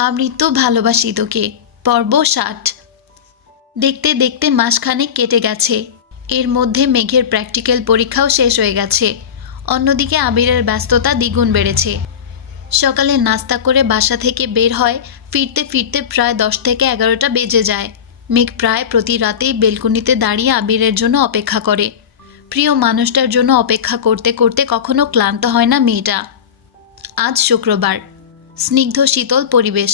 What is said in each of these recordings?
আমৃত্য ভালোবাসি তোকে পর্ব ষাট। দেখতে দেখতে মাসখানেক কেটে গেছে। এর মধ্যে মেঘের প্র্যাকটিক্যাল পরীক্ষাও শেষ হয়ে গেছে। অন্যদিকে আবিরের ব্যস্ততা দ্বিগুণ বেড়েছে। সকালে নাস্তা করে বাসা থেকে বের হয়, ফিরতে ফিরতে প্রায় দশ থেকে এগারোটা বেজে যায়। মেঘ প্রায় প্রতি রাতেই বেলকুনিতে দাঁড়িয়ে আবিরের জন্য অপেক্ষা করে। প্রিয় মানুষটার জন্য অপেক্ষা করতে করতে কখনো ক্লান্ত হয় না মেয়েটা। আজ শুক্রবার। স্নিগ্ধ শীতল পরিবেশ।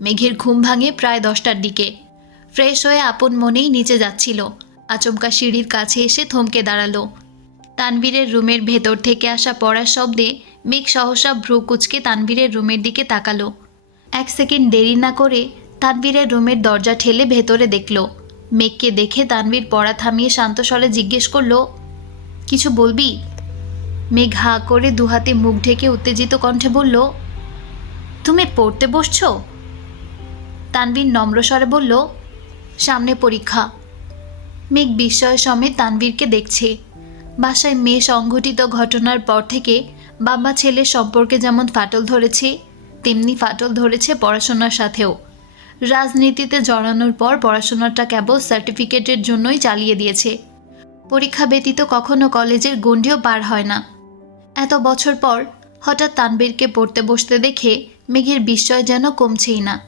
মেঘের ঘুম ভাঙে প্রায় দশটার দিকে। ফ্রেশ হয়ে আপন মনেই নিচে যাচ্ছিল। আচমকা সিঁড়ির কাছে এসে থমকে দাঁড়াল। তানবীরের রুমের ভেতর থেকে আসা পড়ার শব্দে মেঘ সহসা ভ্রু কুচকে তানবীরের রুমের দিকে তাকালো। এক সেকেন্ড দেরি না করে তানবীরের রুমের দরজা ঠেলে ভেতরে দেখল। মেঘকে দেখে তানবীর পড়া থামিয়ে শান্ত স্বরে জিজ্ঞেস করল, কিছু বলবি? মেঘ হা করে দুহাতে মুখ ঢেকে উত্তেজিত কণ্ঠে বলল তুমি পড়তে বসছ? তানবীর নম্র স্বরে বলল, সামনে পরীক্ষা। মেঘ বিস্ময় সমেত তানবীরকে দেখছে। বাসায় মেয়ে সংঘটিত ঘটনার পর থেকে বাবা ছেলের সম্পর্কে যেমন ফাটল ধরেছে, তেমনি ফাটল ধরেছে পড়াশোনার সাথেও। রাজনীতিতে জড়ানোর পর পড়াশোনাটা কেবল সার্টিফিকেটের জন্যই চালিয়ে দিয়েছে। পরীক্ষা ব্যতীত কখনো কলেজের গণ্ডিও পার হয় না। এত বছর পর হঠাৎ তানবীরকে পড়তে বসতে দেখে মেঘের বিস্ময় যেন কমছেই না।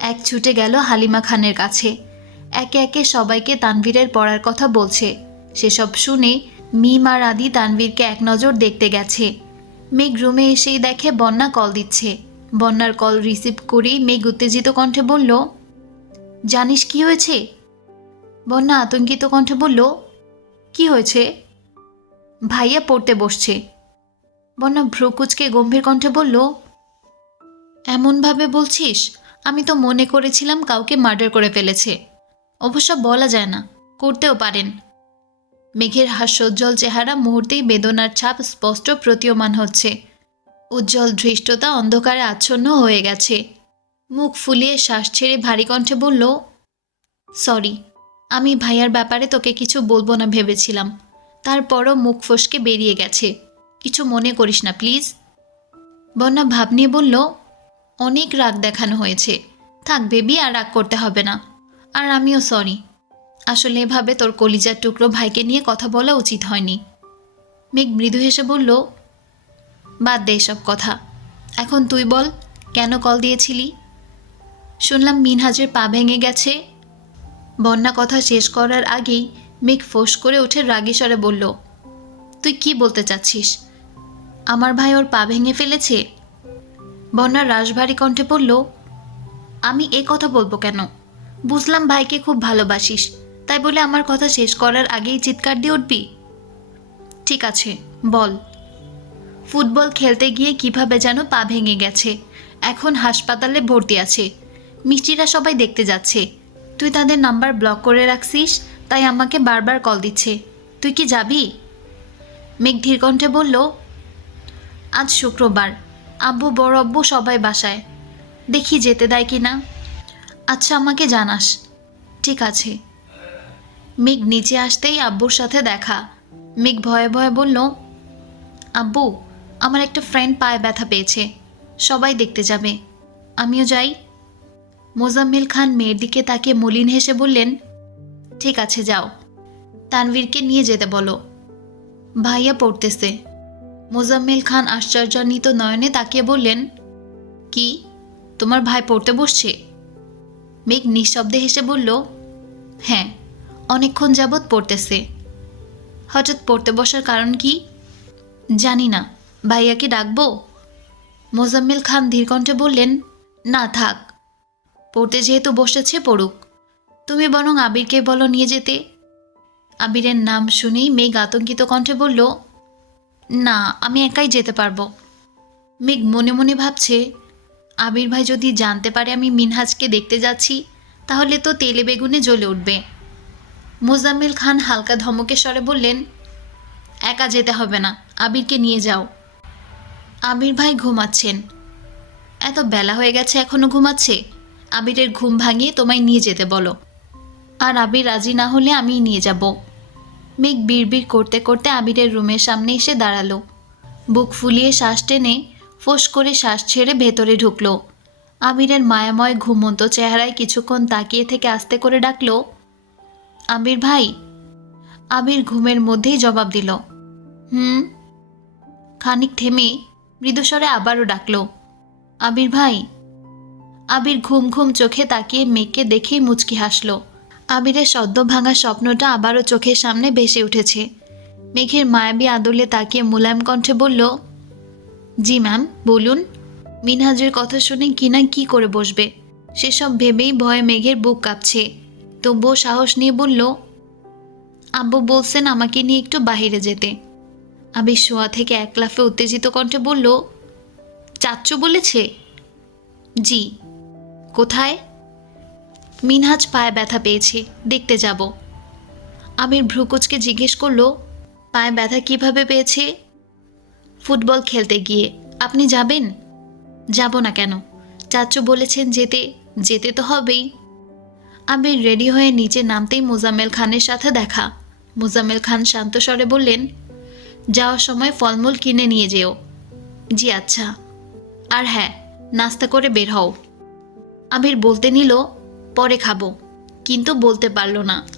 এক ছুটে গেল হালিমা খানের কাছে। একে একে সবাইকে তানভীরের পড়ার কথা বলছে। সেসব শুনে মিম আর আদি তানভীরকে এক নজর দেখতে গেছে। মেঘ রুমে এসেই দেখে বন্যা কল দিচ্ছে। বন্যার কল রিসিভ করেই মেঘ উত্তেজিত কণ্ঠে বলল, জানিস কি হয়েছে? বন্যা আতঙ্কিত কণ্ঠে বলল, কি হয়েছে? ভাইয়া পড়তে বসছে। বন্যা ভ্রুকুচকে গম্ভীর কণ্ঠে বলল এমনভাবে বলছিস? আমি তো মনে করেছিলাম কাউকে মার্ডার করে ফেলেছে। অবশ্য বলা যায় না, করতেও পারেন। মেঘের হাস্যোজ্জ্বল চেহারা মুহূর্তেই বেদনার ছাপ স্পষ্ট প্রতীয়মান হচ্ছে। উজ্জ্বল ধৃষ্টতা অন্ধকারে আচ্ছন্ন হয়ে গেছে। মুখ ফুলিয়ে শ্বাস ছেড়ে ভারী কণ্ঠে বলল, সরি, আমি ভাইয়ার ব্যাপারে তোকে কিছু বলব না ভেবেছিলাম। তারপরও মুখ ফসকে বেরিয়ে গেছে। কিছু মনে করিস না, প্লিজ? বন্যা ভাব নিয়ে বলল অনেক রাগ দেখানো হয়েছে। থাক বেবি, আর রাগ করতে হবে না। আর আমিও সরি আসলে এভাবে তোর কলিজার টুকরো ভাইকে নিয়ে কথা বলা উচিত হয়নি। মেঘ মৃদু হেসে বলল, বাদ দে সব কথা। এখন তুই বল, কেন কল দিয়েছিলি? শুনলাম মিনহাজের পা ভেঙে গেছে। বন্যা কথা শেষ করার আগেই মেঘ ফোঁস করে উঠে রাগী স্বরে বলল, তুই কি বলতে চাচ্ছিস? আমার ভাই ওর পা ভেঙে ফেলেছে? বন্যা রাশভারী কণ্ঠে বলল, আমি এ কথা বলব কেন? বুঝলাম ভাইকে খুব ভালোবাসিস, তাই বলে আমার কথা শেষ করার আগেই চিৎকার দিয়ে উঠবি? ঠিক আছে, বল। ফুটবল খেলতে গিয়ে কীভাবে যেন পা ভেঙে গেছে, এখন হাসপাতালে ভর্তি আছে। মিষ্টিরা সবাই দেখতে যাচ্ছে। তুই তাদের নাম্বার ব্লক করে রাখছিস, তাই আমাকে বারবার কল দিচ্ছে। তুই কি যাবি? মেঘ ধীর কণ্ঠে বলল, আজ শুক্রবার আব্বু, বড় আব্বু সবাই বাসায়। দেখি যেতে দেয় কি না আচ্ছা আমাকে জানাস। ঠিক আছে। মেঘ নিচে আসতেই আব্বুর সাথে দেখা। মেঘ ভয়ে ভয়ে বলল, আব্বু, আমার একটা ফ্রেন্ড পায়ে ব্যথা পেয়েছে। সবাই দেখতে যাবে। আমিও যাই। মোজাম্মেল খান মেয়ের দিকে তাকে মলিন হেসে বললেন, ঠিক আছে, যাও। তানভীরকে নিয়ে যেতে বলো। ভাইয়া পড়তেছে। মোজাম্মেল খান আশ্চর্যান্বিত নয়নে তাকিয়ে বললেন, কি? তোমার ভাই পড়তে বসছে? মেঘ নিঃশব্দে হেসে বলল হ্যাঁ অনেকক্ষণ যাবৎ পড়তেছে। হঠাৎ পড়তে বসার কারণ কি? জানি না। ভাইয়াকে ডাকবো? মোজাম্মেল খান ধীরকণ্ঠে বললেন, না, থাক। পড়তে যেহেতু বসেছে, পড়ুক। তুমি বরং আবিরকে বলো নিয়ে যেতে। আবিরের নাম শুনেই মেঘ আতঙ্কিত কণ্ঠে বলল না, আমি একাই যেতে পারব। মেঘ মনে মনে ভাবছে, আবির ভাই যদি জানতে পারে আমি মিনহাজকে দেখতে যাচ্ছি, তাহলে তো তেলে বেগুনে জ্বলে উঠবে। মোজাম্মেল খান হালকা ধমকে স্বরে বললেন, একা যেতে হবে না, আবিরকে নিয়ে যাও। আবির ভাই ঘুমাচ্ছেন। এত বেলা হয়ে গেছে এখনও ঘুমাচ্ছে? আবিরের ঘুম ভাঙিয়ে তোমায় নিয়ে যেতে বলো। আর আবির রাজি না হলে আমিই নিয়ে যাব। মেঘ বিড়বিড় করতে করতে আবিরের রুমের সামনে এসে দাঁড়াল। বুক ফুলিয়ে শ্বাস টেনে ফোঁস করে শ্বাস ছেড়ে ভেতরে ঢুকলো। আবিরের মায়াময় ঘুমন্ত চেহারায় কিছুক্ষণ তাকিয়ে থেকে আস্তে করে ডাকল, আবির ভাই। আবির ঘুমের মধ্যেই জবাব দিল, হুম? খানিক থেমে মৃদুস্বরে আবারও ডাকলো, আবির ভাই। আবির ঘুম ঘুম চোখে তাকিয়ে মেঘকে দেখেই মুচকি হাসলো। আবিরের সদ্য ভাঙা স্বপ্নটা আবারও চোখের সামনে ভেসে উঠেছে। মেঘের মায়াবী আদলে তাকিয়ে মুলায়ম কণ্ঠে বলল, জি ম্যাম, বলুন। মিনহাজের কথা শুনে কিনা কি করে বসবে? সেসব ভেবেই ভয়ে মেঘের বুক কাঁপছে। তবুও সাহস নিয়ে বলল, আব্বু বলছেন আমাকে নিয়ে একটু বাইরে যেতে। আবির শোয়া থেকে এক লাফে উত্তেজিত কণ্ঠে বলল, চাচ্চু বলেছে? জি। কোথায়? মিনহাজ পায়ে ব্যথা পেয়েছে, দেখতে যাব। আমির ভ্রুকুচকে জিজ্ঞেস করল, পায়ে ব্যথা কীভাবে পেয়েছে? ফুটবল খেলতে গিয়ে, আপনি যাবেন? যাব না কেন? চাচু বলেছেন যেতে যেতে তো হবেই। আবির রেডি হয়ে নিচে নামতেই মোজাম্মেল খানের সাথে দেখা। মোজাম্মেল খান শান্ত স্বরে বললেন, যাওয়ার সময় ফলমূল কিনে নিয়ে যেও। জি আচ্ছা। আর হ্যাঁ নাস্তা করে বের হও। আবির বলতে নিল পরে খাব। কিন্তু বলতে পারল না।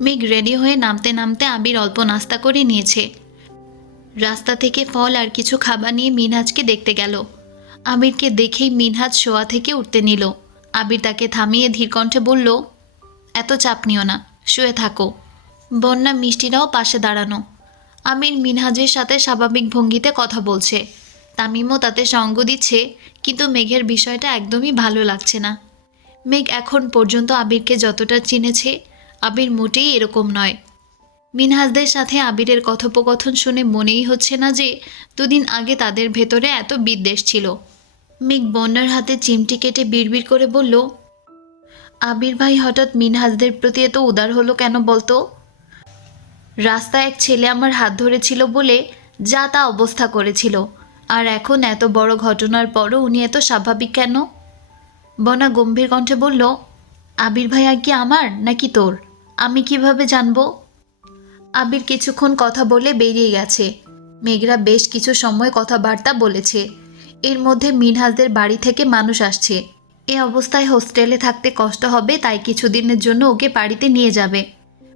মেঘ রেডি হয়ে নামতে নামতে আবির অল্প নাস্তা করে নিয়েছে। রাস্তা থেকে ফল আর কিছু খাবার নিয়ে মিনহাজকে দেখতে গেল। আবিরকে দেখেই মিনহাজ শোয়া থেকে উঠতে নিল। আবির তাকে থামিয়ে ধীরকণ্ঠে বলল, এত চাপ নিও না, শুয়ে থাকো। বন্যা মিষ্টিরাও পাশে দাঁড়ানো। আমির মিনহাজের সাথে স্বাভাবিক ভঙ্গিতে কথা বলছে। তামিমও তাতে সঙ্গ দিচ্ছে, কিন্তু মেঘের বিষয়টা একদমই ভালো লাগছে না। মেঘ এখন পর্যন্ত আবিরকে যতটা চিনেছে, আবির মোটেই এরকম নয়। মিনহাজদের সাথে আবিরের কথোপকথন শুনে মনেই হচ্ছে না যে, দুদিন আগে তাদের ভেতরে এত বিদ্বেষ ছিল। মেঘ বন্যার হাতে চিমটি কেটে বিড়বিড় করে বলল, আবির ভাই, হঠাৎ মিনহাজদের প্রতি এত উদার হলো কেন বলতো? রাস্তায় এক ছেলে আমার হাত ধরেছিল বলে যা তা অবস্থা করেছিল, আর এখন এত বড় ঘটনার পরও উনি এত স্বাভাবিক কেন? বনা গম্ভীর কণ্ঠে বলল, আবির ভাই আর কি আমার, নাকি তোর? আমি কীভাবে জানব? আবির কিছুক্ষণ কথা বলে বেরিয়ে গেছে। মেঘরা বেশ কিছু সময় কথাবার্তা বলেছে। এর মধ্যে মিনহাজদের বাড়ি থেকে মানুষ আসছে। এ অবস্থায় হোস্টেলে থাকতে কষ্ট হবে, তাই কিছুদিনের জন্য ওকে বাড়িতে নিয়ে যাবে।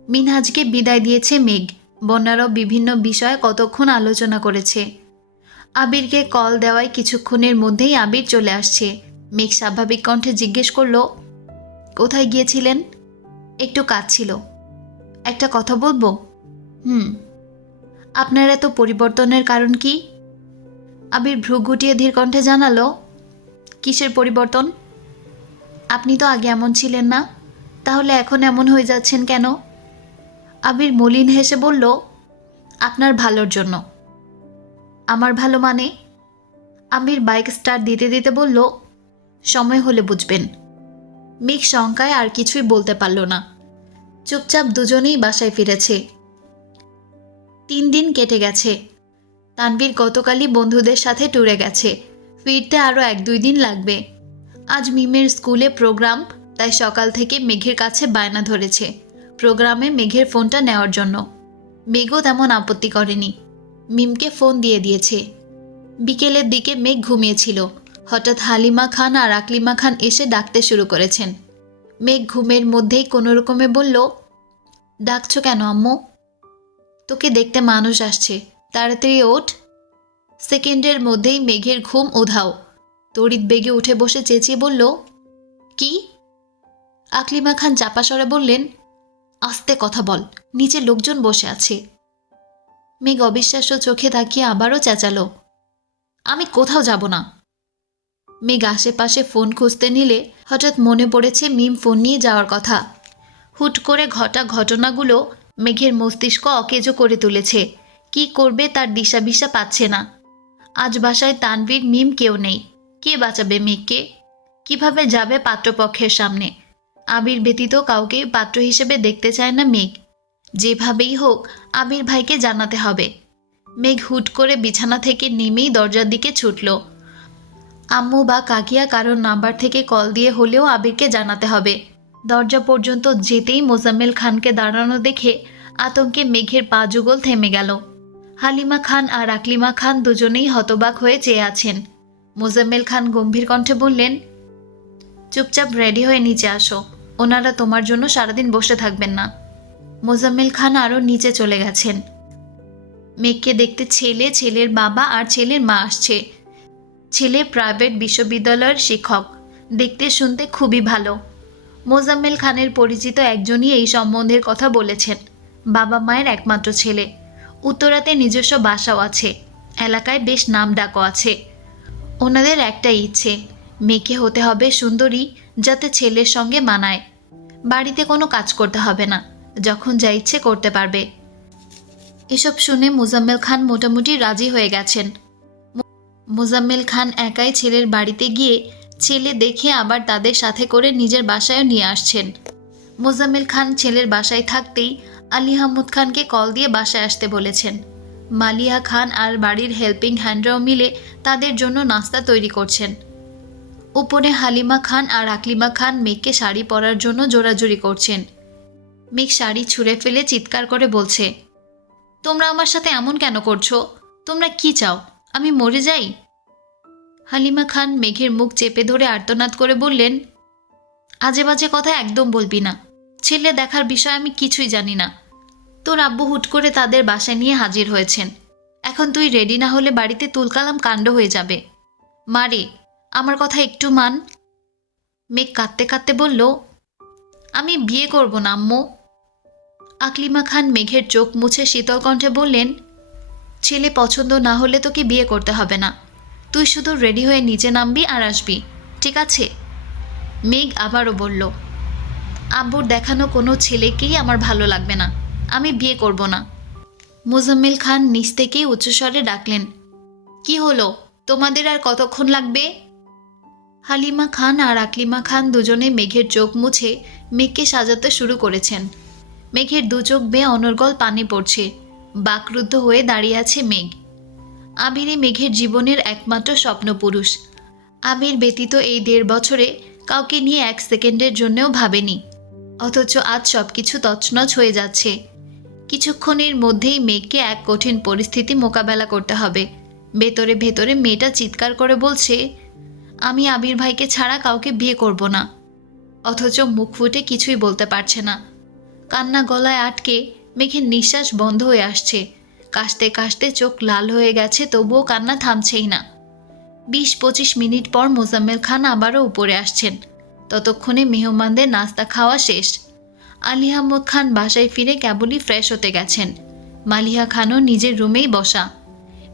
মিনহাজকে বিদায় দিয়েছে মেঘ। বন্যারাও বিভিন্ন বিষয়ে কতক্ষণ আলোচনা করেছে। আবিরকে কল দেওয়ায় কিছুক্ষণের মধ্যেই আবির চলে আসছে। মেঘ স্বাভাবিক কণ্ঠে জিজ্ঞেস করল, কোথায় গিয়েছিলেন? একটু কাজ ছিল একটা কথা বলব? হুম। আপনার এত পরিবর্তনের কারণ কি? আবির ভ্রু গুটিয়ে ধীর কণ্ঠে জানালো, কিসের পরিবর্তন? আপনি তো আগে এমন ছিলেন না, তাহলে এখন এমন হয়ে যাচ্ছেন কেন? আবির মলিন হেসে বলল, আপনার ভালোর জন্য। আমার ভালো মানে? আবির বাইক স্টার্ট দিতে দিতে বলল সময় হলে বুঝবেন। মেঘ শঙ্কায় আর কিছুই বলতে পারল না। চুপচাপ দুজনেই বাসায় ফিরেছে। তিন দিন কেটে গেছে। তানবীর গতকালই বন্ধুদের সাথে ট্যুরে গেছে। ফিরতে আরও এক দুই দিন লাগবে। আজ মিমের স্কুলে প্রোগ্রাম, তাই সকাল থেকে মেঘের কাছে বায়না ধরেছে। প্রোগ্রামে মেঘের ফোনটা নেওয়ার জন্য। মেঘও তেমন আপত্তি করেনি। মিমকে ফোন দিয়ে দিয়েছে। বিকেলের দিকে মেঘ ঘুমিয়েছিল। হঠাৎ হালিমা খান আর আকলিমা খান এসে ডাকতে শুরু করেছেন। মেঘ ঘুমের মধ্যেই কোনো রকমে বলল, ডাকছো কেন আম্মু? তোকে দেখতে মানুষ আসছে। তাড়াতাড়ি ওঠ। সেকেন্ডের মধ্যেই মেঘের ঘুম উধাও। তড়িৎ বেগে উঠে বসে চেঁচিয়ে বলল, কি? আকলিমা খান চাপা স্বরে বললেন, আস্তে কথা বল, নিচে লোকজন বসে আছে। মেঘ অবিশ্বাস্য চোখে তাকিয়ে আবারও চেঁচালো, আমি কোথাও যাব না। মেঘ আশেপাশে ফোন খুঁজতে নিলে হঠাৎ মনে পড়েছে মিম ফোন নিয়ে যাওয়ার কথা। হুট করে ঘটা ঘটনাগুলো মেঘের মস্তিষ্ক অকেজো করে তুলেছে। কি করবে তার দিশা বিশা পাচ্ছে না। আজ বাসায় তানভীর, মিম কেউ নেই। কে বাঁচাবে মেঘকে? কীভাবে যাবে পাত্রপক্ষের সামনে? আবির ব্যতীত কাউকে পাত্র হিসেবে দেখতে চায় না মেঘ। যেভাবেই হোক, আবির ভাইকে জানাতে হবে। মেঘ হুট করে বিছানা থেকে নেমেই দরজার দিকে ছুটল। আম্মু বা কাকিয়া কারোর নাম্বার থেকে কল দিয়ে হলেও আবিরকে জানাতে হবে। দরজা পর্যন্ত যেতেই মোজাম্মেল খানকে দাঁড়ানো দেখে আতঙ্কে মেঘের পা যুগল থেমে গেল। হালিমা খান আর আকলিমা খান দুজনেই হতবাক হয়ে চেয়ে আছেন। মোজাম্মেল খান গম্ভীর কণ্ঠে বললেন, চুপচাপ রেডি হয়ে নিচে আসো। ওনারা তোমার জন্য সারাদিন বসে থাকবেন না। মোজাম্মেল খান আরও নিচে চলে গেছেন। মেঘকে দেখতে ছেলে, ছেলের বাবা আর ছেলের মা আসছে। ছেলে প্রাইভেট বিশ্ববিদ্যালয়ের শিক্ষক। দেখতে শুনতে খুবই ভালো। মোজাম্মেল খানের পরিচিত একজনই এই সম্বন্ধের কথা বলেছেন। বাবা মায়ের একমাত্র ছেলে। উত্তরাতে নিজস্ব বাসাও আছে। এলাকায় বেশ নাম ডাকও আছে। ওনাদের একটাই ইচ্ছে, মেয়েকে হতে হবে সুন্দরী যাতে ছেলের সঙ্গে মানায়। বাড়িতে কোনো কাজ করতে হবে না, যখন যা ইচ্ছে করতে পারবে। এসব শুনে মুজাম্মেল খান মোটামুটি রাজি হয়ে গেছেন। মুজাম্মেল খান একাই ছেলের বাড়িতে গিয়ে ছেলে দেখে আবার তাদের সাথে করে নিজের বাসায়ও নিয়ে আসছেন। মোজাম্মেল খান ছেলের বাসায় থাকতেই আলী আহমদ খানকে কল দিয়ে বাসায় আসতে বলেছেন। মালিয়া খান আর বাড়ির হেল্পিং হ্যান্ডরাও মিলে তাদের জন্য নাস্তা তৈরি করছেন। উপরে হালিমা খান আর আকলিমা খান মেঘকে শাড়ি পরার জন্য জোরাজুরি করছেন। মেঘ শাড়ি ছুঁড়ে ফেলে চিৎকার করে বলছে, তোমরা আমার সাথে এমন কেন করছ? তোমরা কি চাও? আমি মরে যাই? হালিমা খান মেঘের মুখ চেপে ধরে আর্তনাদ করে বললেন, আজে বাজে কথা একদম বলবি না। ছেলে দেখার বিষয় আমি কিছুই জানি না। তোর আব্বু হুট করে তাদের বাসায় নিয়ে হাজির হয়েছেন। এখন তুই রেডি না হলে বাড়িতে তুলকালাম কাণ্ড হয়ে যাবে। মারে আমার কথা একটু মান। মেঘ কাঁদতে কাঁদতে বলল, আমি বিয়ে করব না, আম্মু। আকলিমা খান মেঘের চোখ মুছে শীতল কণ্ঠে বললেন ছেলে পছন্দ না হলে তোকে বিয়ে করতে হবে না? তুই শুধু রেডি হয়ে নিচে নামবি আর আসবি, ঠিক আছে? মেঘ আবারও বলল, আব্বুর দেখানো কোনো ছেলেকেই আমার ভালো লাগবে না, আমি বিয়ে করব না। মুজাম্মেল খান নিচ থেকেই উচ্চস্বরে ডাকলেন, কি হলো? তোমাদের আর কতক্ষণ লাগবে? হালিমা খান আর আকলিমা খান দুজনে মেঘের চোখ মুছে মেঘকে সাজাতে শুরু করেছেন। মেঘের দু চোখ বেয়ে অনর্গল পানি পড়ছে। বাকরুদ্ধ হয়ে দাঁড়িয়ে আছে মেঘ। আবিরই মেঘের জীবনের একমাত্র স্বপ্নপুরুষ। আবির ব্যতীত এই দেড় বছরে কাউকে নিয়ে এক সেকেন্ডের জন্যও ভাবেনি। অথচ আজ সব কিছু তছনছ হয়ে যাচ্ছে। কিছুক্ষণের মধ্যেই মেঘকে এক কঠিন পরিস্থিতি মোকাবেলা করতে হবে। ভেতরে ভেতরে মেয়েটা চিৎকার করে বলছে, আমি আবির ভাইকে ছাড়া কাউকে বিয়ে করব না। অথচ মুখ ফুটে কিছুই বলতে পারছে না। কান্না গলায় আটকে মেঘের নিঃশ্বাস বন্ধ হয়ে আসছে। কাশতে কাশতে চোখ লাল হয়ে গেছে, তবুও কান্না থামছেই না। বিশ পঁচিশ মিনিট পর মোজাম্মেল খান আবারও উপরে আসছেন। ততক্ষণে মেহমানদের নাস্তা খাওয়া শেষ। আলী আহমদ খান বাসায় ফিরে কেবলই ফ্রেশ হতে গেছেন। মালিহা খানও নিজের রুমেই বসা।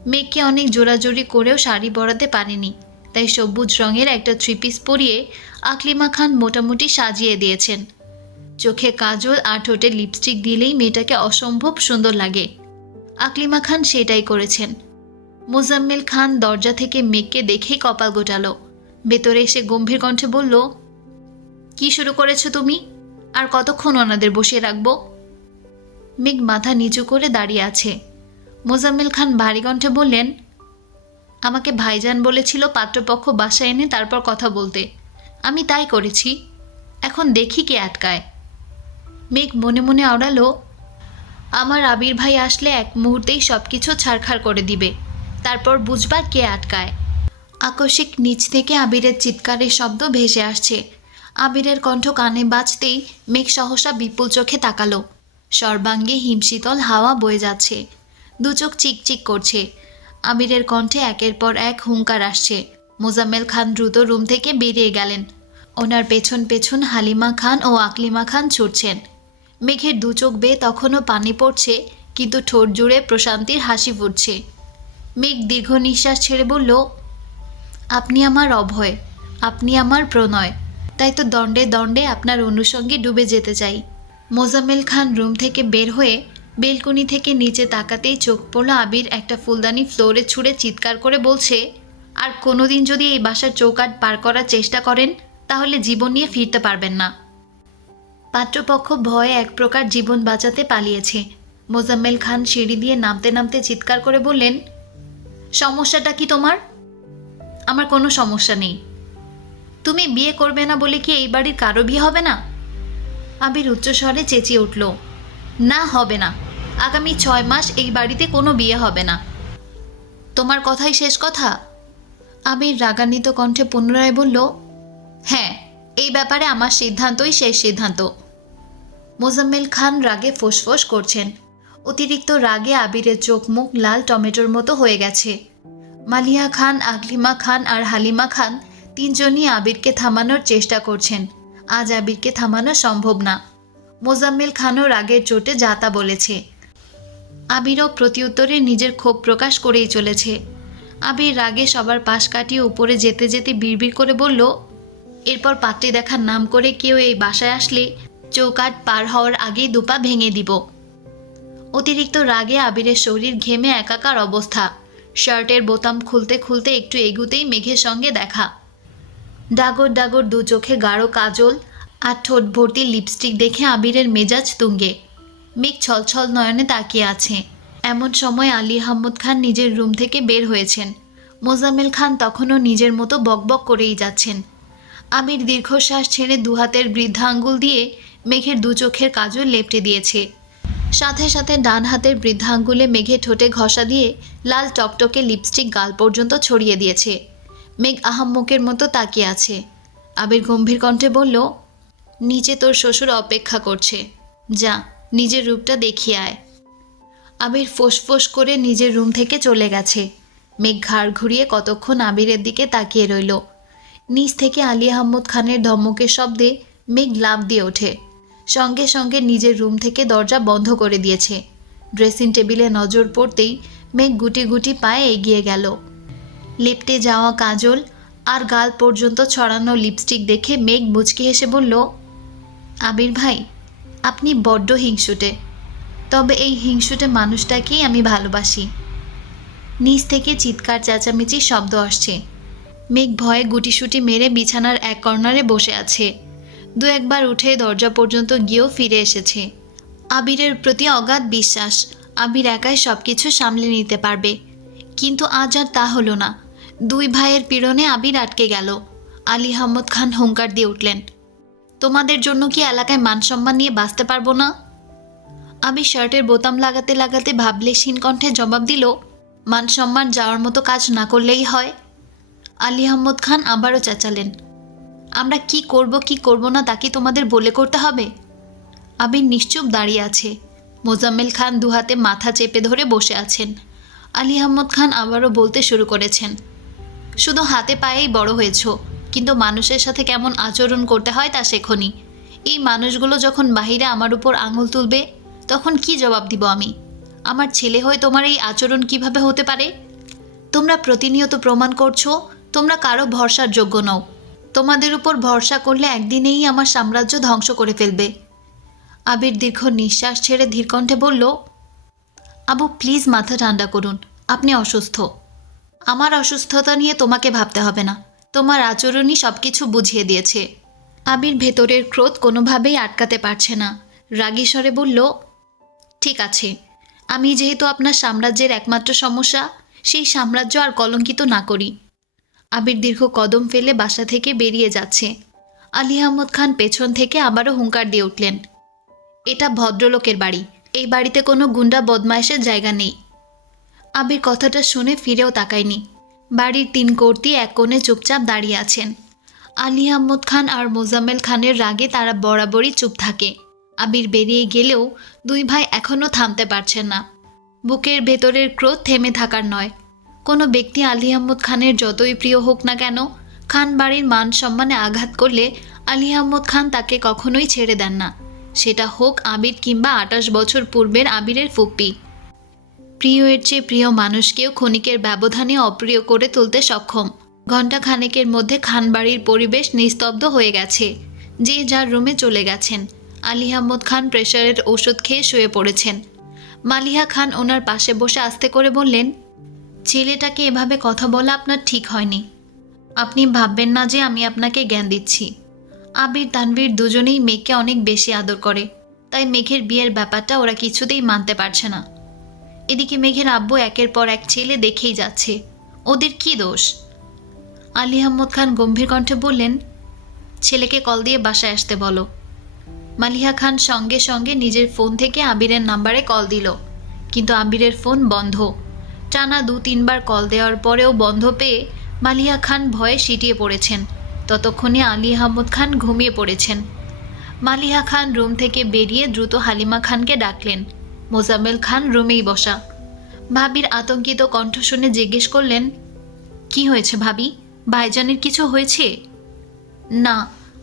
মেঘকে অনেক জোরাজোরি করেও শাড়ি পরাতে পারেনি, তাই সবুজ রঙের একটা থ্রি পিস পরিয়ে আকলিমা খান মোটামুটি সাজিয়ে দিয়েছেন। চোখে কাজল আর ঠোঁটে লিপস্টিক দিলেই মেয়েটাকে অসম্ভব সুন্দর লাগে। আকলিমা খান সেটাই করেছেন। মোজাম্মেল খান দরজা থেকে মেঘকে দেখেই কপাল গোটালো। ভেতরে এসে গম্ভীর কণ্ঠে বলল, কি শুরু করেছ তুমি? আর কতক্ষণ ওনাদের বসিয়ে রাখব? মেঘ মাথা নিচু করে দাঁড়িয়ে আছে। মোজাম্মেল খান ভারী কণ্ঠে বললেন, আমাকে ভাইজান বলেছিল পাত্রপক্ষ বাসায় এনে তারপর কথা বলতে। আমি তাই করেছি। এখন দেখি কে আটকায়। মেঘ মনে মনে আওড়ালো, আমার আবির ভাই আসলে এক মুহূর্তেই সব কিছু ছাড়খাড় করে দিবে। তারপর বুঝবা কে আটকায়? আকস্মিক নিচ থেকে আবিরের চিৎকারের শব্দ ভেসে আসছে। আবিরের কণ্ঠ কানে বাজতেই মেঘ সহসা বিপুল চোখে তাকালো। সর্বাঙ্গে হিমশীতল হাওয়া বয়ে যাচ্ছে। দু চোখ চিকচিক করছে। আবিরের কণ্ঠে একের পর এক হুঙ্কার আসছে। মোজাম্মেল খান দ্রুত রুম থেকে বেরিয়ে গেলেন। ওনার পেছন পেছন হালিমা খান ও আকলিমা খান ছুটছেন। মেঘের দু চোখ বেয়ে তখনও পানি পড়ছে, কিন্তু ঠোঁট জুড়ে প্রশান্তির হাসি ফুটছে। মেঘ দীর্ঘ নিঃশ্বাস ছেড়ে বলল, আপনি আমার অভয়, আপনি আমার প্রণয়। তাই তো দণ্ডে দণ্ডে আপনার অনুষঙ্গে ডুবে যেতে চাই। মোজাম্মেল খান রুম থেকে বের হয়ে বেলকনি থেকে নিচে তাকাতেই চোখ পড়ল আবির একটা ফুলদানি ফ্লোরে ছুঁড়ে চিৎকার করে বলছে, আর কোনোদিন যদি এই বাসার চৌকাট পার করার চেষ্টা করেন, তাহলে জীবন নিয়ে ফিরতে পারবেন না। পাত্রপক্ষ ভয়ে এক প্রকার জীবন বাঁচাতে পালিয়েছে। মোজাম্মেল খান সিঁড়ি দিয়ে নামতে নামতে চিৎকার করে বললেন, সমস্যাটা কি তোমার? আমার কোনো সমস্যা নেই। তুমি বিয়ে করবে না বলে কি এই বাড়ির কারও বিয়ে হবে না? আবির উচ্চস্বরে চেঁচিয়ে উঠল, না হবে না। আগামী ছয় মাস এই বাড়িতে কোনো বিয়ে হবে না। তোমার কথাই শেষ কথা? আবির রাগান্বিত কণ্ঠে পুনরায় বলল হ্যাঁ এই ব্যাপারে আমার সিদ্ধান্তই শেষ সিদ্ধান্ত। মোজাম্মেল খান রাগে ফোঁসফোঁস করছেন। অতিরিক্ত রাগে আবিরের চোখ মুখ লাল টমেটোর মতো হয়ে গেছে। মালিয়া খান, আগলিমা খান আর হালিমা খান তিনজনই আবিরকে থামানোর চেষ্টা করছেন। আজ আবিরকে থামানো সম্ভব না। মোজাম্মেল খানও রাগের চোটে যাতা বলেছে। আবিরও প্রত্যুত্তরে নিজের ক্ষোভ প্রকাশ করেই চলেছে। আবির রাগে সবার পাশ কাটিয়ে উপরে যেতে যেতে বিড়বিড় করে বলল, এরপর পাত্রী দেখার নাম করে কেউ এই বাসায় আসলে চৌকাট পার হওয়ার আগেই দুপা ভেঙে দিব। অতিরিক্ত রাগে আবিরের শরীর ঘেমে একাকার অবস্থা। শার্টের বোতাম খুলতে খুলতে একটু এগুতেই মেঘের সঙ্গে দেখা। ডাগর ডাগর দু চোখে গাঢ় কাজল আর ঠোঁট ভর্তি লিপস্টিক দেখে আবিরের মেজাজ তুঙ্গে। মেঘ ছলছল নয়নে তাকিয়ে আছে। এমন সময় আলী আহমদ খান নিজের রুম থেকে বের হয়েছেন। মোজামেল খান তখনও নিজের মতো বকবক করেই যাচ্ছেন। আবির দীর্ঘশ্বাস ছেড়ে দুহাতের বৃদ্ধা আঙ্গুল দিয়ে মেঘের দু চোখের কাজল লেপটে দিয়েছে। সাথে সাথে ডান হাতের বৃদ্ধা আঙ্গুলে মেঘে ঠোঁটে ঘষা দিয়ে লাল টকটকে লিপস্টিক গাল পর্যন্ত ছড়িয়ে দিয়েছে। মেঘ আহাম্মকের মতো তাকিয়ে আছে। আবির গম্ভীর কণ্ঠে বলল নিচে তোর শ্বশুর অপেক্ষা করছে। যা, নিজের রূপটা দেখিয়ে আয়। আবির ফোঁস করে নিজের রুম থেকে চলে গেছে। মেঘ ঘাড় ঘুরিয়ে কতক্ষণ আবিরের দিকে তাকিয়ে রইল। নিচ থেকে আলী আহম্মদ খানের ধমকের শব্দে মেঘ লাভ দিয়ে ওঠে। সঙ্গে সঙ্গে নিজের রুম থেকে দরজা বন্ধ করে দিয়েছে। ড্রেসিং টেবিলে নজর পড়তেই মেঘ গুটি গুটি পায়ে এগিয়ে গেল। লেপটে যাওয়া কাজল আর গাল পর্যন্ত ছড়ানো লিপস্টিক দেখে মেঘ মুচকি হেসে বলল, আবির ভাই, আপনি বড্ড হিংসুটে। তবে এই হিংসুটে মানুষটাকেই আমি ভালোবাসি। নিচ থেকে চিৎকার চেঁচামেচির শব্দ আসছে। মেঘ ভয়ে গুটিসুটি মেরে বিছানার এক কর্নারে বসে আছে। দু একবার উঠে দরজা পর্যন্ত গিয়েও ফিরে এসেছে। আবিরের প্রতি অগাধ বিশ্বাস। আবির একাই সব কিছু সামলে নিতে পারবে। কিন্তু আজ আর তা হলো না। দুই ভাইয়ের পীড়নে আবির আটকে গেল। আলী আহমদ খান হুঙ্কার দিয়ে উঠলেন, তোমাদের জন্য কি এলাকায় মান সম্মান নিয়ে বাঁচতে পারব না? আমি শার্টের বোতাম লাগাতে লাগাতে ভাবলেশীন কণ্ঠে জবাব দিল মান সম্মান যাওয়ার মতো কাজ না করলেই হয়। আলী আহমদ খান আবারও চেঁচালেন আমরা কি করব কি করব না তা কি তোমাদের বলে করতে হবে? আবির নিশ্চুপ দাঁড়িয়ে আছে। মোজাম্মেল খান দুহাতে মাথা চেপে ধরে বসে আছেন। আলী আহমদ খান আবারও বলতে শুরু করেছেন, শুধু হাতে পায়েই বড় হয়েছ, কিন্তু মানুষের সাথে কেমন আচরণ করতে হয় তা শেখনি। এই মানুষগুলো যখন বাহিরে আমার উপর আঙুল তুলবে, তখন কি জবাব দিব আমি? আমার ছেলে হয়ে তোমার এই আচরণ কীভাবে হতে পারে? তোমরা প্রতিনিয়ত প্রমাণ করছ, তোমরা কারও ভরসার যোগ্য নও। তোমাদের উপর ভরসা করলে একদিনেই আমার সাম্রাজ্য ধ্বংস করে ফেলবে। আবির দীর্ঘ নিঃশ্বাস ছেড়ে ধীরকণ্ঠে বলল, আবু, প্লিজ মাথা ঠান্ডা করুন। আপনি অসুস্থ। আমার অসুস্থতা নিয়ে তোমাকে ভাবতে হবে না। তোমার আচরণই সব কিছু বুঝিয়ে দিয়েছে আবির ভেতরের ক্রোধ কোনোভাবেই আটকাতে পারছে না। রাগী স্বরে বলল, ঠিক আছে। আমি যেহেতু আপনার সাম্রাজ্যের একমাত্র সমস্যা, সেই সাম্রাজ্য আর কলঙ্কিত না করি। আবির দীর্ঘ কদম ফেলে বাসা থেকে বেরিয়ে যাচ্ছে। আলী আহমদ খান পেছন থেকে আবারও হুঙ্কার দিয়ে উঠলেন। এটা ভদ্রলোকের বাড়ি। এই বাড়িতে কোনো গুন্ডা বদমাইশের জায়গা নেই। আবির কথাটা শুনে ফিরেও তাকায়নি। বাড়ির তিন কর্তি এক কোণে চুপচাপ দাঁড়িয়ে আছেন। আলী আহমদ খান আর মোজাম্মেল খানের রাগে তারা বরাবরই চুপ থাকে। আবির বেরিয়ে গেলেও দুই ভাই এখনও থামতে পারছেন না। বুকের ভেতরের ক্রোধ থেমে থাকার নয়। কোনো ব্যক্তি আলী আহমদ খানের যতই প্রিয় হোক না কেন, খান বাড়ির মান সম্মানে আঘাত করলে আলী আহমদ খান তাকে কখনোই ছেড়ে দেন না। সেটা হোক আবির কিংবা আটাশ বছর পূর্বের আবিরের ফুপ্পি প্রিয়ের চেয়ে প্রিয় মানুষকেও ক্ষণিকের ব্যবধানে অপ্রিয় করে তুলতে সক্ষম। ঘণ্টা খানেকের মধ্যে খানবাড়ির পরিবেশ নিস্তব্ধ হয়ে গেছে। যে যার রুমে চলে গেছেন। আলী আহমদ খান প্রেশারের ওষুধ খেয়ে শুয়ে পড়েছেন। মালিহা খান ওনার পাশে বসে আস্তে করে বললেন ছেলেটাকে এভাবে কথা বলা আপনার ঠিক হয়নি। আপনি ভাববেন না যে আমি আপনাকে জ্ঞান দিচ্ছি। আবির, তানভীর দুজনেই মেঘকে অনেক বেশি আদর করে। তাই মেঘের বিয়ের ব্যাপারটা ওরা কিছুতেই মানতে পারছে না। এদিকে মেঘের আব্বু একের পর এক ছেলে দেখেই যাচ্ছে। ওদের কি দোষ? আলী আহমদ খান গম্ভীর কণ্ঠে বললেন, ছেলেকে কল দিয়ে বাসায় আসতে বলো। মালিহা খান সঙ্গে সঙ্গে নিজের ফোন থেকে আবিরের নাম্বারে কল দিল। কিন্তু আবিরের ফোন বন্ধ। টানা দু তিনবার কল দেওয়ার পরেও বন্ধ পেয়ে মালিয়া খান ভয়ে সিটিয়ে পড়েছেন। ততক্ষণে আলী আহমদ খান ঘুমিয়ে পড়েছেন। মালিয়া খান রুম থেকে বেরিয়ে দ্রুত হালিমা খানকে ডাকলেন। মোজাম্মেল খান রুমেই বসা। ভাবির আতঙ্কিত কণ্ঠ শুনে জিজ্ঞেস করলেন, কি হয়েছে ভাবি? ভাইজানের কিছু হয়েছে? না,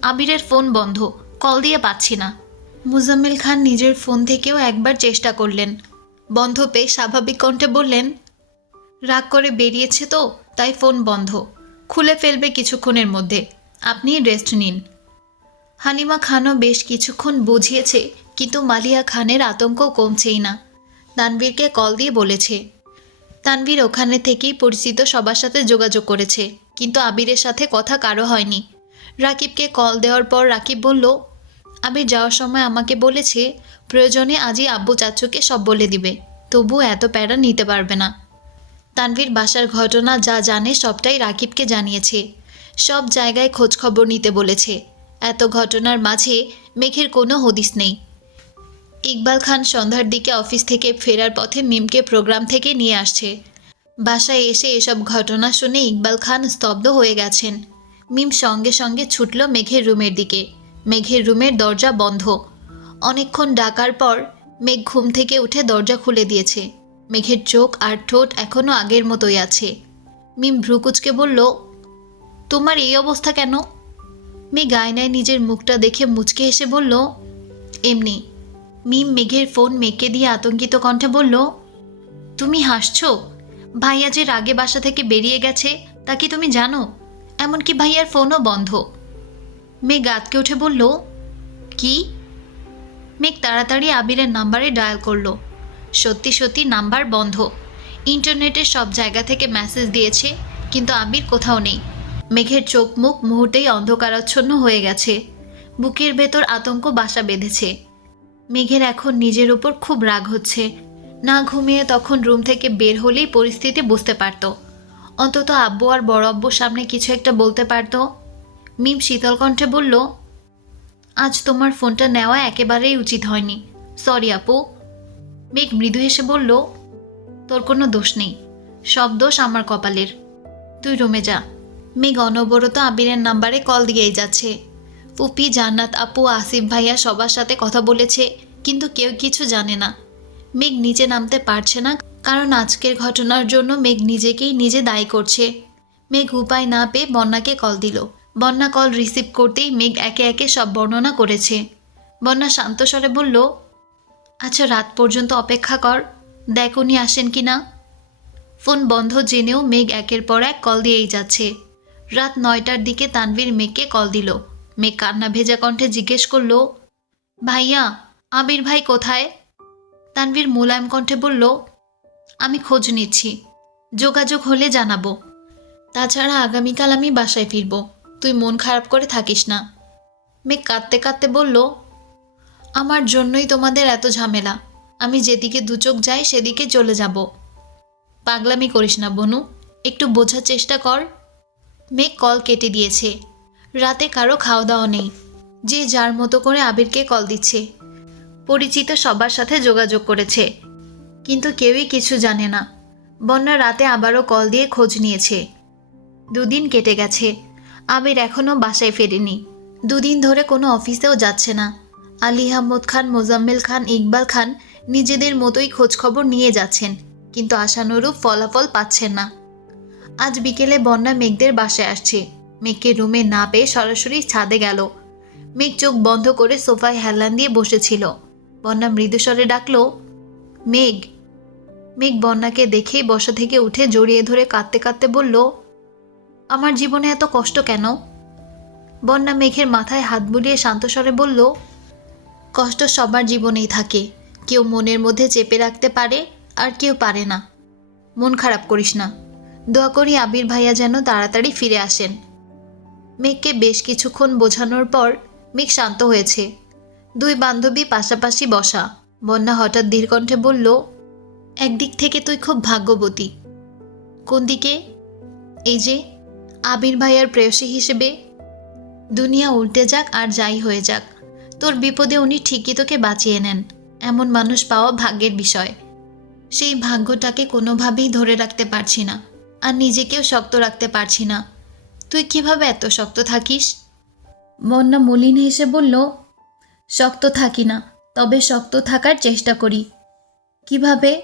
আবিরের ফোন বন্ধ, কল দিয়ে পাচ্ছি না। মুজাম্মেল খান নিজের ফোন থেকেও একবার চেষ্টা করলেন। বন্ধ পেয়ে স্বাভাবিক কণ্ঠে বললেন রাগ করে বেরিয়েছে তো, তাই ফোন বন্ধ। খুলে ফেলবে কিছুক্ষণের মধ্যে। আপনি রেস্ট নিন। হালিমা খানও বেশ কিছুক্ষণ বুঝিয়েছে, কিন্তু মালিয়া খানের আতঙ্ক কমছেই না। তানভীরকে কল দিয়ে বলেছে, তানভীর ওখানে থেকেই পরিচিত সবার সাথে যোগাযোগ করেছে, কিন্তু আবিরের সাথে কথা কারও হয়নি। রাকিবকে কল দেওয়ার পর রাকিব বলল, আবির যাওয়ার সময় আমাকে বলেছে, প্রয়োজনে আজই আব্বু চাচুকে সব বলে দিবে তবু এত প্যারা নিতে পারবে না। তানভীর বাসার ঘটনা যা জানে সবটাই রাকিবকে জানিয়েছে। সব জায়গায় খোঁজখবর নিতে বলেছে। এত ঘটনার মাঝে মেঘের কোনো হদিস নেই। ইকবাল খান সন্ধ্যার দিকে অফিস থেকে ফেরার পথে মিমকে প্রোগ্রাম থেকে নিয়ে আসছে। বাসায় এসে এসব ঘটনা শুনে ইকবাল খান স্তব্ধ হয়ে গেছেন। মিম সঙ্গে সঙ্গে ছুটল মেঘের রুমের দিকে। মেঘের রুমের দরজা বন্ধ। অনেকক্ষণ ডাকার পর মেঘ ঘুম থেকে উঠে দরজা খুলে দিয়েছে। মেঘের চোখ আর ঠোঁট এখনও আগের মতোই আছে। মিম ভ্রুকুচকে বলল, তোমার এই অবস্থা কেন? মেঘ আয়নায় নিজের মুখটা দেখে মুচকে এসে বলল, এমনি। মিম মেঘের ফোন মেঘকে দিয়ে আতঙ্কিত কণ্ঠে বলল, তুমি হাসছো? ভাইয়া যে রাগে বাসা থেকে বেরিয়ে গেছে, তা কি তুমি জানো? এমনকি ভাইয়ার ফোনও বন্ধ। মেঘ আতকে উঠে বলল, কি? মেঘ তাড়াতাড়ি আবিরের নাম্বারে ডায়াল করল। সত্যি সত্যি নাম্বার বন্ধ। ইন্টারনেটে সব জায়গা থেকে মেসেজ দিয়েছে, কিন্তু আবির কোথাও নেই। মেঘের চোখ মুখ মুহূর্তেই অন্ধকারাচ্ছন্ন হয়ে গেছে। বুকের ভেতর আতঙ্ক বাসা বেঁধেছে। মেঘের এখন নিজের উপর খুব রাগ হচ্ছে। না ঘুমিয়ে তখন রুম থেকে বের হলেই পরিস্থিতি বুঝতে পারত। অন্তত আব্বু আর বড় আব্বুর সামনে কিছু একটা বলতে পারতো। মিম শীতল কণ্ঠে বলল, আজ তোমার ফোনটা নেওয়া একেবারেই উচিত হয়নি। সরি আপু। মেঘ মৃদু হেসে বলল, তোর কোনো দোষ নেই। সব দোষ আমার কপালের। তুই রুমে যা। মেঘ অনবরত আবিরের নাম্বারে কল দিয়েই যাচ্ছে। ফুপি জান্নাত আপু, আসিফ ভাইয়া সবার সাথে কথা বলেছে, কিন্তু কেউ কিছু জানে না। মেঘ নিচে নামতে পারছে না, কারণ আজকের ঘটনার জন্য মেঘ নিজেকেই নিজে দায়ী করছে। মেঘ উপায় না পেয়ে বন্যাকে কল দিল। বন্যা কল রিসিভ করতেই মেঘ একে একে সব বর্ণনা করেছে। বন্যা শান্ত স্বরে বলল আচ্ছা রাত পর্যন্ত অপেক্ষা কর। দেখ উনি আসেন কি না। ফোন বন্ধ জেনেও মেঘ একের পর এক কল দিয়েই যাচ্ছে। রাত নয়টার দিকে তানভীর মেঘকে কল দিল। মেঘ কান্না ভেজা কণ্ঠে জিজ্ঞেস করল, ভাইয়া, আবির ভাই কোথায়? তানভীর মোলায়েম কণ্ঠে বলল, আমি খোঁজ নিচ্ছি। যোগাযোগ হলে জানাব। তাছাড়া আগামীকাল আমি বাসায় ফিরব। তুই মন খারাপ করে থাকিস না। মেঘ কাঁদতে কাঁদতে বলল আমার জন্যই তোমাদের এত ঝামেলা। আমি যেদিকে দুচোখ যাই, সেদিকে চলে যাব। পাগলামি করিস না, বনু। একটু বোঝার চেষ্টা কর। মেঘ কল কেটে দিয়েছে। রাতে কারও খাওয়া দাওয়া নেই। যে যার মতো করে আবিরকে কল দিচ্ছে। পরিচিত সবার সাথে যোগাযোগ করেছে। কিন্তু কেউই কিছু জানে না। বন্যা রাতে আবারও কল দিয়ে খোঁজ নিয়েছে। দুদিন কেটে গেছে। আবির এখনও বাসায় ফেরেনি। দুদিন ধরে কোনো অফিসেও যাচ্ছে না। আলী আহমদ খান, মোজাম্মেল খান, ইকবাল খান নিজেদের মতোই খোঁজখবর নিয়ে যাচ্ছেন, কিন্তু আশানুরূপ ফলাফল পাচ্ছেন না। আজ বিকেলে বন্যা মেঘদের বাসায় আসছে। মেঘকে রুমে না পেয়ে সরাসরি ছাদে গেল। মেঘ চোখ বন্ধ করে সোফায় হেলান দিয়ে বসেছিল। বন্যা মৃদুস্বরে ডাকল, মেঘ। মেঘ বন্যাকে দেখেই বসা থেকে উঠে জড়িয়ে ধরে কাঁদতে কাঁদতে বলল, আমার জীবনে এত কষ্ট কেন? বন্যা মেঘের মাথায় হাত বুলিয়ে শান্তস্বরে বলল কষ্ট সবার জীবনেই থাকে। কেউ মনের মধ্যে চেপে রাখতে পারে, আর কেউ পারে না। মন খারাপ করিস না। দোয়া করি আবির ভাইয়া যেন তাড়াতাড়ি ফিরে আসেন। মেঘকে বেশ কিছুক্ষণ বোঝানোর পর মেঘ শান্ত হয়েছে। দুই বান্ধবী পাশাপাশি বসা। বন্যা হঠাৎ ধীরকণ্ঠে বলল, একদিক থেকে তুই খুব ভাগ্যবতী। কোন দিকে? এই যে, আবির ভাইয়ার প্রেয়সী হিসেবে। দুনিয়া উল্টে যাক আর যাই হয়ে যাক। তোর বিপদে উনি ঠিকই তোকে বাঁচিয়ে নেন। এমন মানুষ পাওয়া ভাগ্যের বিষয়। সেই ভাগ্যটাকে কোনোভাবেই ধরে রাখতে পারছি না। আর নিজেকেও শক্ত রাখতে পারছি না। তুই কীভাবে এত শক্ত থাকিস? বন্যা মলিন হেসে বলল, শক্ত থাকি না, তবে শক্ত থাকার চেষ্টা করি। কীভাবে?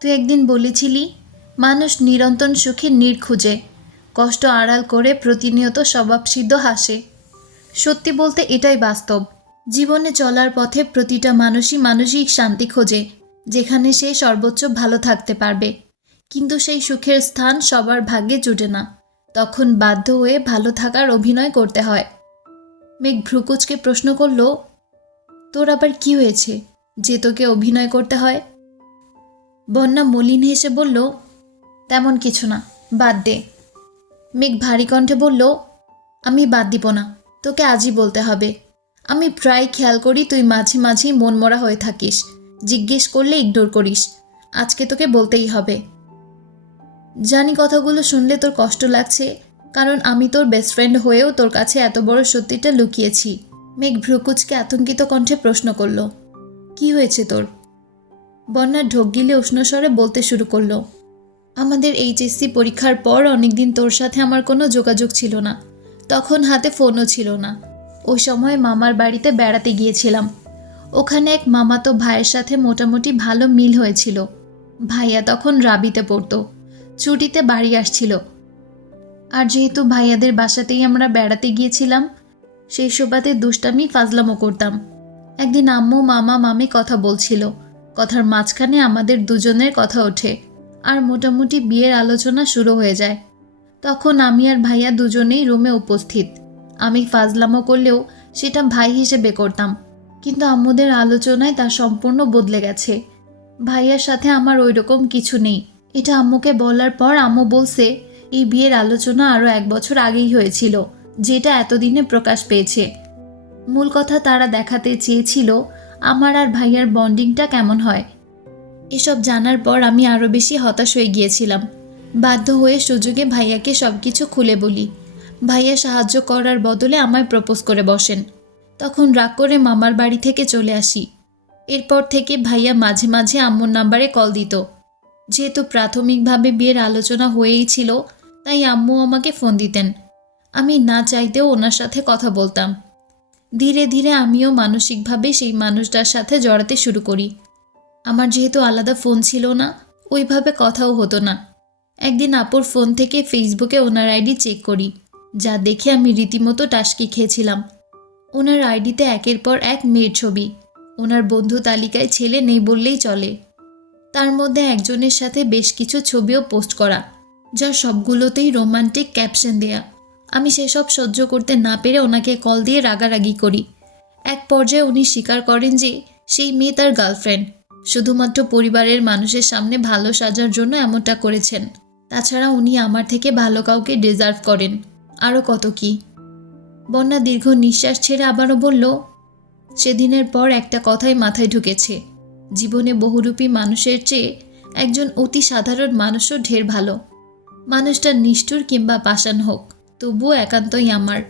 তুই একদিন বলেছিলি, মানুষ নিরন্তর সুখে নীড় খুঁজে, কষ্ট আড়াল করে প্রতিনিয়ত স্বভাবসিদ্ধ হাসে। সত্যি বলতে এটাই বাস্তব। জীবনে চলার পথে প্রতিটা মানুষই মানসিক শান্তি খোঁজে, যেখানে সে সর্বোচ্চ ভালো থাকতে পারবে। কিন্তু সেই সুখের স্থান সবার ভাগ্যে জুটে না। তখন বাধ্য হয়ে ভালো থাকার অভিনয় করতে হয়। মেঘ ভ্রুকুচকে প্রশ্ন করল, তোর আবার কি হয়েছে যে তোকে অভিনয় করতে হয়? বন্যা মলিন হেসে বলল, তেমন কিছু না, বাদ দে। মেঘ ভারী কণ্ঠে বলল, আমি বাদ দিব না, তোকে আজই বলতে হবে। আমি প্রায় খেয়াল করি তুই মাঝে মাঝেই মনমরা হয়ে থাকিস। জিজ্ঞেস করলে ইগনোর করিস। আজকে তোকে বলতেই হবে। জানি কথাগুলো শুনলে তোর কষ্ট লাগছে, কারণ আমি তোর বেস্ট ফ্রেন্ড হয়েও তোর কাছে এত বড় সত্যিটা লুকিয়েছি। মেঘ ভ্রুকুচকে আতঙ্কিত কণ্ঠে প্রশ্ন করল, কি হয়েছে তোর? বন্যা ঢোক গিলে উষ্ণস্বরে বলতে শুরু করল, আমাদের এইচএসসি পরীক্ষার পর অনেকদিন তোর সাথে আমার কোনো যোগাযোগ ছিল না। তখন হাতে ফোনও ছিল না। ওই সময় মামার বাড়িতে বেড়াতে গিয়েছিলাম। ওখানে এক মামাতো ভাইয়ের সাথে মোটামুটি ভালো মিল হয়েছিল। ভাইয়া তখন রাবিতে পড়তো। ছুটিতে বাড়ি আসছিল। আর যেহেতু ভাইয়াদের বাসাতেই আমরা বেড়াতে গিয়েছিলাম, সেই সুবাদে দুষ্টামি, ফাজলামো করতাম। একদিন আম্মু, মামা, মামি কথা বলছিল। কথার মাঝখানে আমাদের দুজনের কথা ওঠে আর মোটামুটি বিয়ের আলোচনা শুরু হয়ে যায়। তখন আমি আর ভাইয়া দুজনেই রুমে উপস্থিত। আমি ফাজলামো করলেও সেটা ভাই হিসেবে করতাম। কিন্তু আম্মুদের আলোচনায় তা সম্পূর্ণ বদলে গেছে। ভাইয়ার সাথে আমার ওই রকম কিছু নেই। এটা আম্মুকে বলার পর আম্মু বলছে, এই বিয়ের আলোচনা আরও এক বছর আগেই হয়েছিল, যেটা এতদিনে প্রকাশ পেয়েছে। মূল কথা তারা দেখাতে চেয়েছিল, আমার আর ভাইয়ার বন্ডিংটা কেমন হয়। এসব জানার পর আমি আরও বেশি হতাশ হয়ে গিয়েছিলাম। বাধ্য হয়ে সুযোগে ভাইয়াকে সব কিছু খুলে বলি। ভাইয়া সাহায্য করার বদলে আমায় প্রপোজ করে বসেন। তখন রাগ করে মামার বাড়ি থেকে চলে আসি। এরপর থেকে ভাইয়া মাঝে মাঝে আম্মুর নাম্বারে কল দিত। যেহেতু প্রাথমিকভাবে বিয়ের আলোচনা হয়েই ছিল, তাই আম্মু আমাকে ফোন দিতেন। আমি না চাইতেও ওনার সাথে কথা বলতাম। ধীরে ধীরে আমিও মানসিকভাবে সেই মানুষটার সাথে জড়াতে শুরু করি। আমার যেহেতু আলাদা ফোন ছিল না, ওইভাবে কথাও হতো না। একদিন আপুর ফোন থেকে ফেসবুকে ওনার আইডি চেক করি। যা দেখে আমি রীতিমতো টাসকি খেয়েছিলাম। ওনার আইডিতে একের পর এক মেয়ের ছবি। ওনার বন্ধু তালিকায় ছেলে নেই বললেই চলে। তার মধ্যে একজনের সাথে বেশ কিছু ছবিও পোস্ট করা, যা সবগুলোতেই রোমান্টিক ক্যাপশন দেয়া। আমি সেসব সহ্য করতে না পেরে ওনাকে কল দিয়ে রাগারাগি করি। এক পর্যায়ে উনি স্বীকার করেন যে সেই মেয়ে তার গার্লফ্রেন্ড, শুধুমাত্র পরিবারের মানুষের সামনে ভালো সাজার জন্য এমনটা করেছেন। তাছাড়া উনি আমার থেকে ভালো কাউকে ডিজার্ভ করেন। আরও কত কি? বন্যা দীর্ঘ নিঃশ্বাস ছেড়ে আবারও বলল, সেদিনের পর একটা কথাই মাথায় ঢুকেছে। জীবনে বহুরূপী মানুষের চেয়ে একজন অতি সাধারণ মানুষও ঢের ভালো। মানুষটা নিষ্ঠুর কিংবা পাষাণ হোক, তবুও একান্তই আমার।